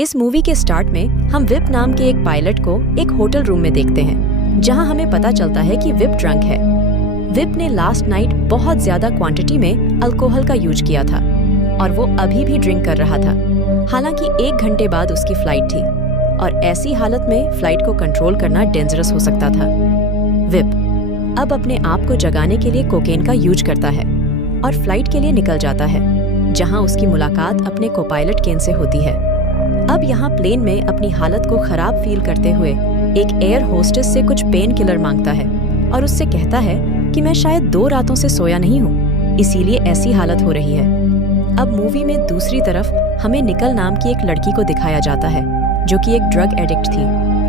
इस मूवी के स्टार्ट में हम विप नाम के एक पायलट को एक होटल रूम में देखते हैं, जहां हमें पता चलता है कि विप ड्रंक है। विप ने लास्ट नाइट बहुत ज्यादा क्वांटिटी में अल्कोहल का यूज किया था और वो अभी भी ड्रिंक कर रहा था। हालांकि 1 घंटे बाद उसकी फ्लाइट थी और ऐसी हालत में फ्लाइट को कंट्रोल करना डेंजरस हो सकता था। विप अब अपने आप को जगाने के लिए कोकेन का यूज करता है और फ्लाइट के लिए निकल जाता है, जहां उसकी मुलाकात अपने को पायलट केन से होती है। अब यहाँ प्लेन में अपनी हालत को खराब फील करते हुए एक एयर होस्टेस से कुछ पेन किलर मांगता है और उससे कहता है कि मैं शायद 2 रातों से सोया नहीं हूँ, इसीलिए ऐसी हालत हो रही है। अब मूवी में दूसरी तरफ हमें निकल नाम की एक लड़की को दिखाया जाता है, जो कि एक ड्रग एडिक्ट थी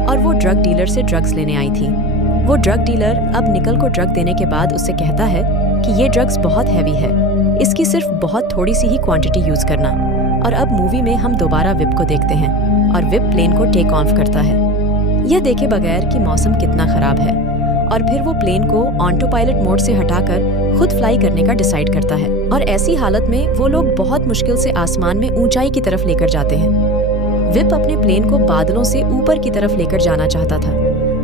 और वो ड्रग डीलर से ड्रग्स लेने आई थी। वो ड्रग डीलर अब निकल को ड्रग देने के बाद उससे कहता है कि ये ड्रग्स बहुत हैवी है, इसकी सिर्फ बहुत थोड़ी सी ही क्वांटिटी यूज करना। और अब मूवी में हम दोबारा विप को देखते हैं और विप प्लेन को टेक ऑफ करता है, यह देखे बगैर कि मौसम कितना खराब है। और फिर वो प्लेन को ऑटो पायलट मोड से हटाकर खुद फ्लाई करने का डिसाइड करता है और ऐसी हालत में वो लोग बहुत मुश्किल से आसमान में ऊंचाई की तरफ लेकर जाते हैं। विप अपने प्लेन को बादलों से ऊपर की तरफ लेकर जाना चाहता था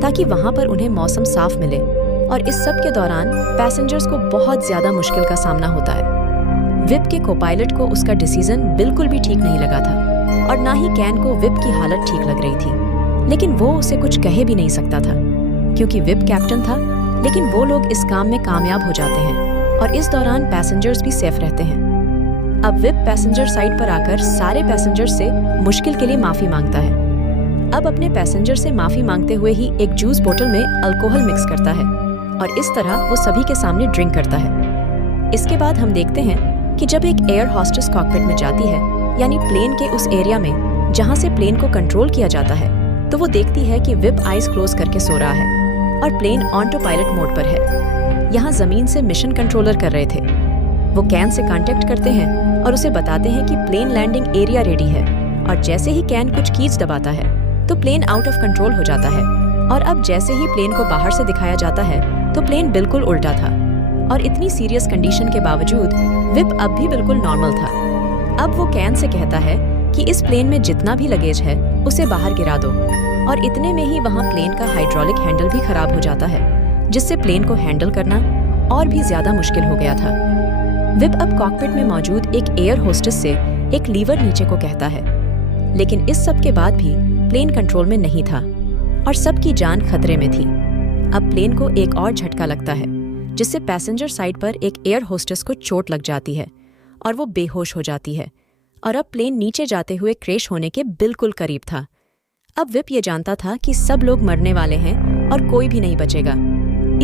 ताकि वहाँ पर उन्हें मौसम साफ मिले, और इस सब के दौरान पैसेंजर्स को बहुत ज्यादा मुश्किल का सामना होता है। विप के को-पायलट को उसका डिसीजन बिल्कुल भी ठीक नहीं लगा था और ना ही कैन को विप की हालत ठीक लग रही थी, लेकिन वो उसे कुछ कहे भी नहीं सकता था क्योंकि विप कैप्टन था। लेकिन वो लोग इस काम में कामयाब हो जाते हैं और इस दौरान पैसेंजर्स भी सेफ रहते हैं। अब विप पैसेंजर साइड पर आकर सारे पैसेंजर्स से मुश्किल के लिए माफी मांगता है। अब अपने पैसेंजर से माफी मांगते हुए ही एक जूस बोतल में अल्कोहल मिक्स करता है और इस तरह वो सभी के सामने ड्रिंक करता है। इसके बाद हम देखते हैं कि जब एक एयर हॉस्टेस कॉकपिट में जाती है, यानी प्लेन के उस एरिया में जहां से प्लेन को कंट्रोल किया जाता है, तो वो देखती है कि विप आइज क्लोज करके सो रहा है और प्लेन ऑटो पायलट मोड पर है। यहाँ जमीन से मिशन कंट्रोलर कर रहे थे। वो कैन से कांटेक्ट करते हैं और उसे बताते हैं कि प्लेन लैंडिंग एरिया रेडी है, और जैसे ही कैन कुछ कीज दबाता है तो प्लेन आउट ऑफ कंट्रोल हो जाता है। और अब जैसे ही प्लेन को बाहर से दिखाया जाता है तो प्लेन बिल्कुल उल्टा था और इतनी सीरियस कंडीशन के बावजूद विप अब भी बिल्कुल नॉर्मल था। अब वो कैन से कहता है कि इस प्लेन में जितना भी लगेज है उसे बाहर गिरा दो, और इतने में ही वहाँ प्लेन का हाइड्रोलिक हैंडल भी खराब हो जाता है, जिससे प्लेन को हैंडल करना और भी ज्यादा मुश्किल हो गया था। विप अब कॉकपिट में मौजूद एक एयर होस्टेस से एक लीवर नीचे को कहता है, लेकिन इस सब के बाद भी प्लेन कंट्रोल में नहीं था और सबकी जान खतरे में थी। अब प्लेन को एक और झटका लगता है, जिससे पैसेंजर साइड पर एक एयर होस्टेस को चोट लग जाती है और वो बेहोश हो जाती है, और अब प्लेन नीचे जाते हुए क्रैश होने के बिल्कुल करीब था। अब विप ये जानता था कि सब लोग मरने वाले हैं और कोई भी नहीं बचेगा,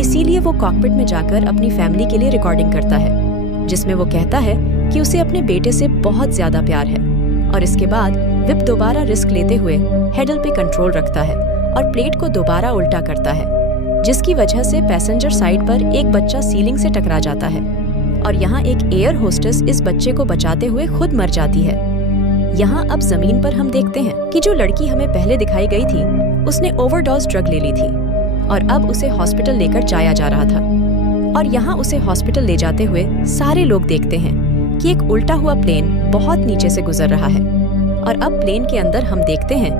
इसीलिए वो कॉकपिट में जाकर अपनी फैमिली के लिए रिकॉर्डिंग करता है, जिसमें वो कहता है कि उसे अपने बेटे से बहुत ज्यादा प्यार है। और इसके बाद विप दोबारा रिस्क लेते हुए हैंडल पे कंट्रोल रखता है और प्लेट को दोबारा उल्टा करता है, जिसकी वजह से पैसेंजर साइड पर एक बच्चा सीलिंग से टकरा जाता है और यहाँ एक एयर होस्टेस इस बच्चे को बचाते हुए खुद मर जाती है। यहाँ अब जमीन पर हम देखते हैं कि जो लड़की हमें पहले दिखाई गई थी, उसने ओवरडोज ड्रग ले ली थी और अब उसे हॉस्पिटल लेकर जाया जा रहा था। और यहाँ उसे हॉस्पिटल ले जाते हुए सारे लोग देखते हैं कि एक उल्टा हुआ प्लेन बहुत नीचे से गुजर रहा है, और अब प्लेन के अंदर हम देखते हैं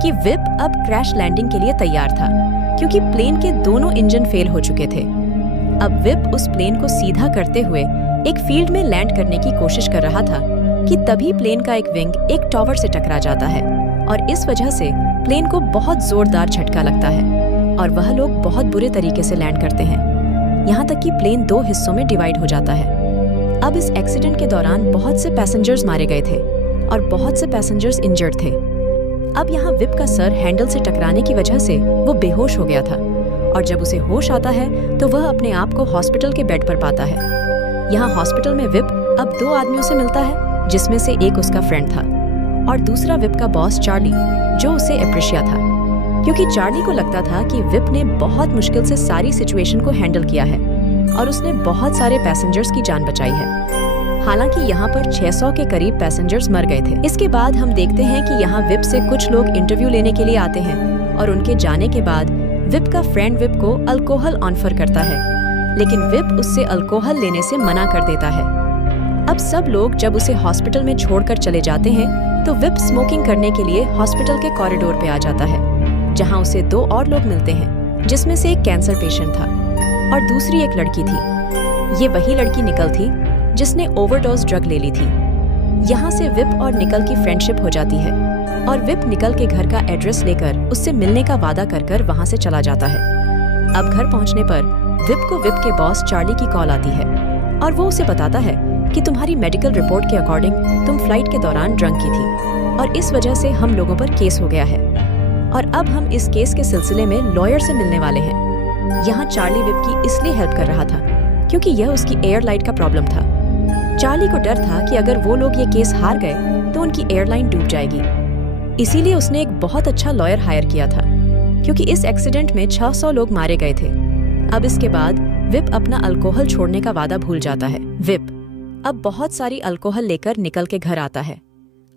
कि विप अब क्रैश लैंडिंग के लिए तैयार था, क्योंकि प्लेन के दोनों इंजन फेल हो चुके थे। अब विप उस प्लेन को सीधा करते हुए एक फील्ड में लैंड करने की कोशिश कर रहा था कि तभी प्लेन का एक विंग एक टॉवर से टकरा जाता है और इस वजह से प्लेन को बहुत जोरदार झटका लगता है और वह लोग बहुत बुरे तरीके से लैंड करते हैं, यहाँ तक कि प्लेन 2 हिस्सों में डिवाइड हो जाता है। अब इस एक्सीडेंट के दौरान बहुत से पैसेंजर्स मारे गए थे और बहुत से पैसेंजर्स इंजर्ड थे। अब यहाँ विप का सर हैंडल से टकराने की वजह से वो बेहोश हो गया था, और जब उसे होश आता है तो वह अपने आप को हॉस्पिटल के बेड पर पाता है। यहाँ हॉस्पिटल में विप अब 2 आदमियों से मिलता है, जिसमें से एक उसका फ्रेंड था और दूसरा विप का बॉस चार्ली, जो उसे एप्रिशिया था, क्योंकि चार्ली को लगता था कि विप ने बहुत मुश्किल से सारी सिचुएशन को हैंडल किया है और उसने बहुत सारे पैसेंजर्स की जान बचाई है। हालांकि यहाँ पर 600 के करीब पैसेंजर्स मर गए थे। इसके बाद हम देखते हैं कि यहाँ विप से कुछ लोग इंटरव्यू लेने के लिए आते हैं और उनके जाने के बाद विप का फ्रेंड विप को अल्कोहल ऑफर करता है, लेकिन विप उससे अल्कोहल लेने से मना कर देता है। अब सब लोग जब उसे हॉस्पिटल में छोड़कर चले जाते हैं तो विप स्मोकिंग करने के लिए हॉस्पिटल के कॉरिडोर पे आ जाता है, जहाँ उसे 2 और लोग मिलते हैं, जिसमें से एक कैंसर पेशेंट था और दूसरी एक लड़की थी। ये वही लड़की निकल थी जिसने ओवरडोज ड्रग ले ली थी। यहाँ से विप और निकल की फ्रेंडशिप हो जाती है और विप निकल के घर का एड्रेस लेकर उससे मिलने का वादा कर वहाँ से चला जाता है। अब घर पहुँचने पर विप को विप के बॉस चार्ली की कॉल आती है और वो उसे बताता है कि तुम्हारी मेडिकल रिपोर्ट के अकॉर्डिंग तुम फ्लाइट के दौरान ड्रंक की थी और इस वजह से हम लोगों पर केस हो गया है और अब हम इस केस के सिलसिले में लॉयर से मिलने वाले हैं। यहाँ चार्ली विप की इसलिए हेल्प कर रहा था क्योंकि यह उसकी एयरलाइन का प्रॉब्लम था। चार्ली को डर था कि अगर वो लोग ये केस हार गए तो उनकी एयरलाइन डूब जाएगी। इसीलिए उसने एक बहुत अच्छा लॉयर हायर किया था क्योंकि इस एक्सीडेंट में 600 लोग मारे गए थे। अब इसके बाद विप अपना अल्कोहल छोड़ने का वादा भूल जाता है। विप अब बहुत सारी अल्कोहल लेकर निकल के घर आता है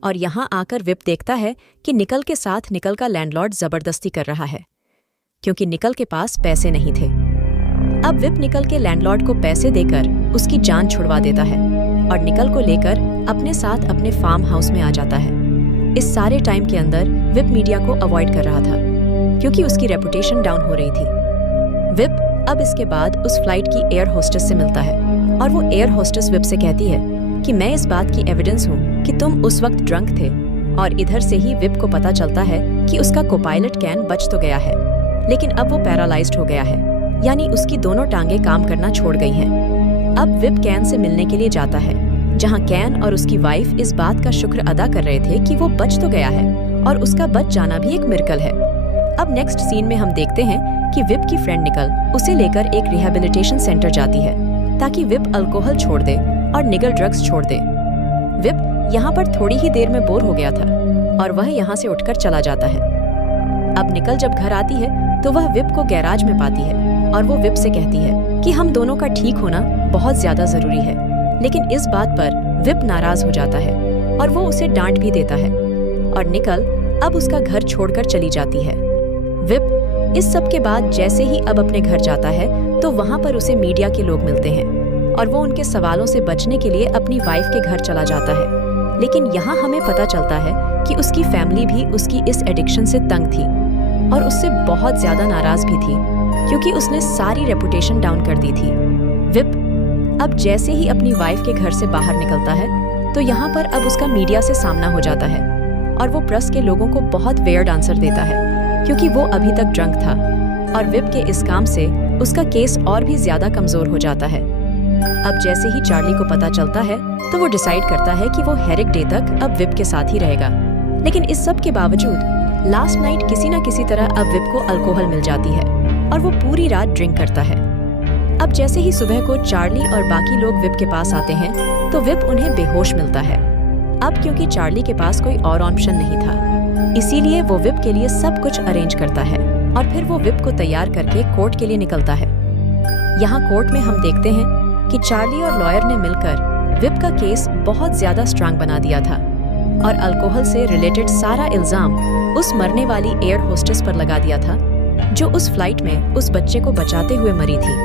और यहाँ आकर विप देखता है कि निकल के साथ निकल का लैंडलॉर्ड जबरदस्ती कर रहा है क्योंकि निकल के पास पैसे नहीं थे। अब विप निकल के लैंडलॉर्ड को पैसे देकर उसकी जान छुड़वा देता है और निकल को लेकर अपने साथ अपने फार्म हाउस में आ जाता है। इस सारे टाइम के अंदर विप मीडिया को अवॉइड कर रहा था क्योंकि उसकी रेपुटेशन डाउन हो रही थी। विप अब इसके बाद उस फ्लाइट की एयर होस्टेस से मिलता है और वो एयर होस्टेस विप से कहती है कि मैं इस बात की एविडेंस हूँ कि तुम उस वक्त ड्रंक थे और इधर से ही विप को पता चलता है कि उसका कोपायलट कैन बच तो गया है लेकिन अब वो पैरालाइज्ड हो गया है, यानी उसकी दोनों टांगे काम करना छोड़ गई हैं। अब विप कैन से मिलने के लिए जाता है जहाँ कैन और उसकी वाइफ इस बात का शुक्र अदा कर रहे थे कि वो बच तो गया है और उसका बच जाना भी एक मिरेकल है। अब नेक्स्ट सीन में हम देखते हैं कि विप की फ्रेंड निकल उसे लेकर एक रिहैबिलिटेशन सेंटर जाती है ताकि विप अल्कोहल छोड़ दे और निकल ड्रग्स छोड़ दे। विप यहाँ पर थोड़ी ही देर में बोर हो गया था और वह यहाँ से उठकर चला जाता है। अब निकल जब घर आती है तो वह विप को गैराज में पाती है और वो विप से कहती है कि हम दोनों का ठीक होना बहुत ज्यादा जरूरी है, लेकिन इस बात पर विप नाराज हो जाता है और वो उसे डांट भी देता है और निकल अब उसका घर छोड़कर चली जाती है। विप इस सब के बाद जैसे ही अब अपने घर जाता है तो वहाँ पर उसे मीडिया के लोग मिलते हैं और वो उनके सवालों से बचने के लिए अपनी वाइफ के घर चला जाता है। लेकिन यहाँ हमें पता चलता है कि उसकी फैमिली भी उसकी इस एडिक्शन से तंग थी और उससे बहुत ज्यादा नाराज भी थी क्योंकि उसने सारी रेपुटेशन डाउन कर दी थी। विप अब जैसे ही अपनी वाइफ के घर से बाहर निकलता है तो यहाँ पर अब उसका मीडिया से सामना हो जाता है और वो प्रेस के लोगों को बहुत वेयर्ड आंसर देता है क्योंकि वो अभी तक ड्रंक था और विप के इस काम से उसका केस और भी ज्यादा कमजोर हो जाता है। अब जैसे ही चार्ली को पता चलता है तो वो डिसाइड करता है कि वो हेरिक डे तक अब विप के साथ ही रहेगा। लेकिन इस सब के बावजूद लास्ट नाइट किसी न किसी तरह अब विप को अल्कोहल मिल जाती है और वो पूरी रात ड्रिंक करता है। अब जैसे ही सुबह को चार्ली और बाकी लोग विप के पास आते हैं तो विप उन्हें बेहोश मिलता है। अब क्योंकि चार्ली के पास कोई और ऑप्शन नहीं था इसीलिए वो विप के लिए सब कुछ अरेंज करता है और फिर वो विप को तैयार करके कोर्ट के लिए निकलता है। यहाँ कोर्ट में हम देखते हैं कि चार्ली और लॉयर ने मिलकर विप का केस बहुत ज्यादा स्ट्रांग बना दिया था और अल्कोहल से रिलेटेड सारा इल्जाम उस मरने वाली एयर होस्टेस पर लगा दिया था जो उस फ्लाइट में उस बच्चे को बचाते हुए मरी थी।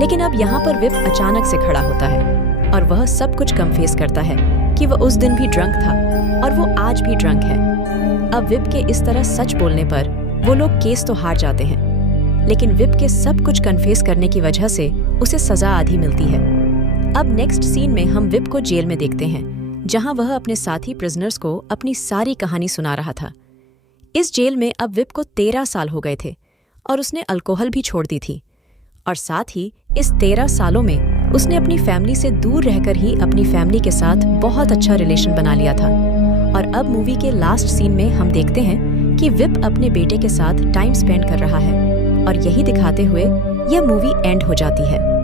लेकिन अब यहाँ पर विप अचानक से खड़ा होता है और वह सब कुछ कन्फेस करता है कि वह उस दिन भी ड्रंक था और वो आज भी ड्रंक है। अब विप के इस तरह सच बोलने पर वो लोग केस तो हार जाते हैं, लेकिन विप के सब कुछ कन्फेस करने की वजह से उसे सजा आधी मिलती है। अब नेक्स्ट सीन में हम विप को जेल में देखते हैं जहां वह अपने साथी प्रिजनर्स को अपनी सारी कहानी सुना रहा था। इस जेल में अब विप को 13 साल हो गए थे और उसने अल्कोहल भी छोड़ दी थी और साथ ही इस 13 सालों में उसने अपनी फैमिली से दूर रहकर ही अपनी फैमिली के साथ बहुत अच्छा रिलेशन बना लिया था। और अब मूवी के लास्ट सीन में हम देखते हैं कि विप अपने बेटे के साथ टाइम स्पेंड कर रहा है और यही दिखाते हुए यह मूवी एंड हो जाती है।